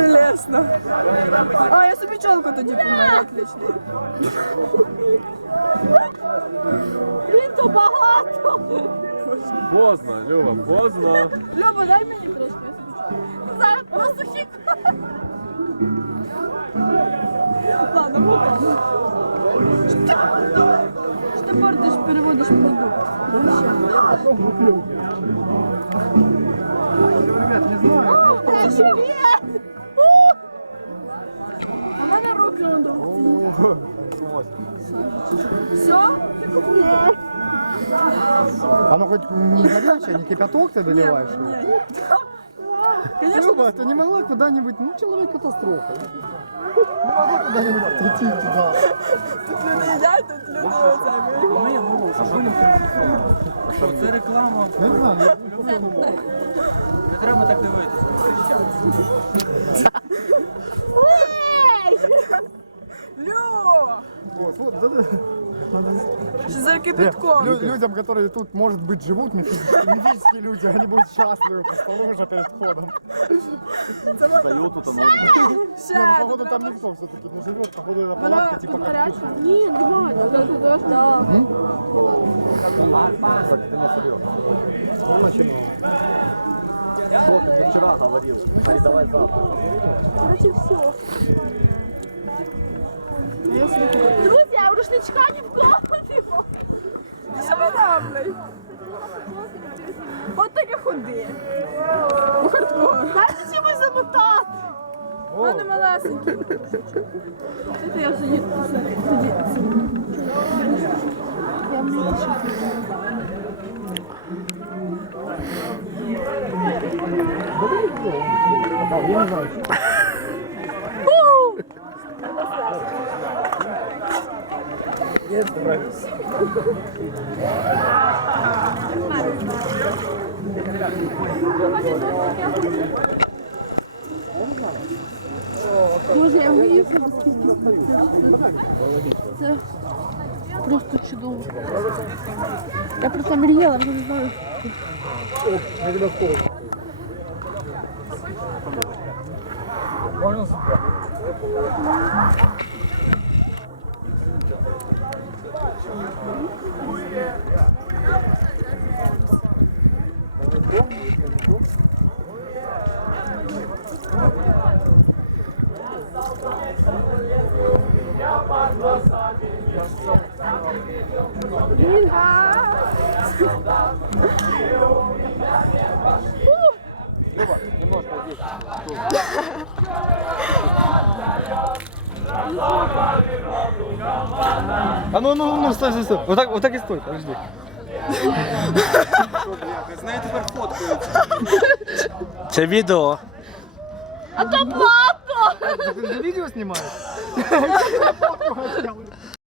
Прелесно. А, я собі чолку тоді помию, отлично. Він то багато. Поздно, Люба, поздно. Люба, дай мені трошки, я собі чолку. Зараз просто хік. Ладно, мовно. Що ти портиш, переводиш продукт? О, привіт! Все? Ні. Оно хоть не горячее, не кипяток ты доливаешь? Конечно, Люба, ты не могла куда-нибудь, ну, человек катастрофа. Куда-нибудь прийти туда. тут люди їдять, тут люди оце. Що, це реклама? Не знаю, Лю! вот, вот, да, да. Надо... Що за кипятком? Лю- людям, которые тут, может быть, живут, мифи- мифические люди, они будут счастливы по столу уже перед входом. Стою тут, оно. Не, ну, походу, там никто все-таки не живет, походу, это палатка, типа как гаряче? тут. Ні, нормально. Да. Так ты. Что ты вчера говорил? Ай, давай завтра. Короче, все. Друзі, а в рушничка нікого ходимо. Що ви? От таке ходи. Дайте чимось замотати. Вони малесенькі. Це я вже їду. Я млічу. Thank you. Боже, я вмію Це просто чудово. Я про це мріяла, але не знаю. А ну, ну, ну, стой, стой, стой. Вот так, вот так и стой, подожди. Це відео. А то платно! Ты же видео снимаешь?